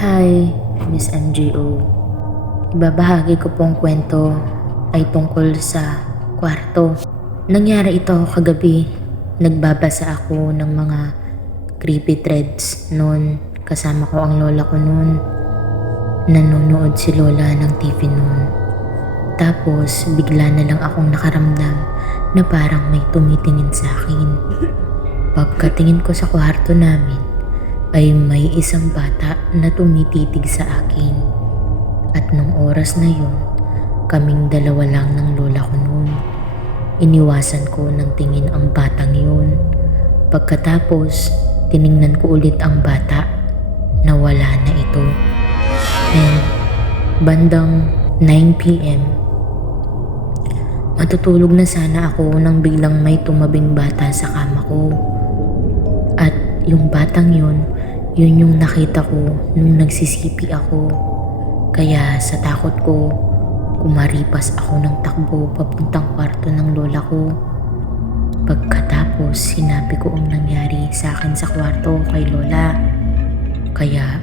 Hi, Miss MGO. Ibabahagi ko pong kwento ay tungkol sa kwarto. Nangyari ito kagabi. Nagbabasa ako ng mga creepy threads noon. Kasama ko ang lola ko noon. Nanonood si lola ng TV noon. Tapos bigla na lang akong nakaramdam na parang may tumitingin sa akin. Pagkatingin ko sa kwarto namin, ay may isang bata na tumititig sa akin. At nung oras na yun, kaming dalawa lang ng lola ko noon. Iniwasan ko ng tingin ang batang yun. Pagkatapos, tiningnan ko ulit ang bata. Nawala na ito. And bandang 9 p.m., matutulog na sana ako nang biglang may tumabing bata sa kama ko. At yung batang yun yung nakita ko nung nagsisipi ako. Kaya sa takot ko, kumaripas ako ng takbo papuntang kwarto ng lola ko. Pagkatapos, sinabi ko ang nangyari sa akin sa kwarto kay lola. Kaya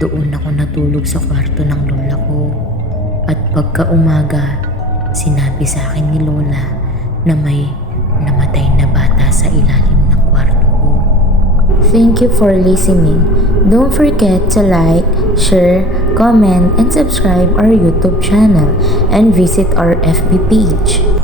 doon ako natulog sa kwarto ng lola ko. At pagka umaga, sinabi sa akin ni lola na may namatay na bata sa ilalim ng kwarto ko. Thank you for listening. Don't forget to like, share, comment, and subscribe our YouTube channel and visit our FB page.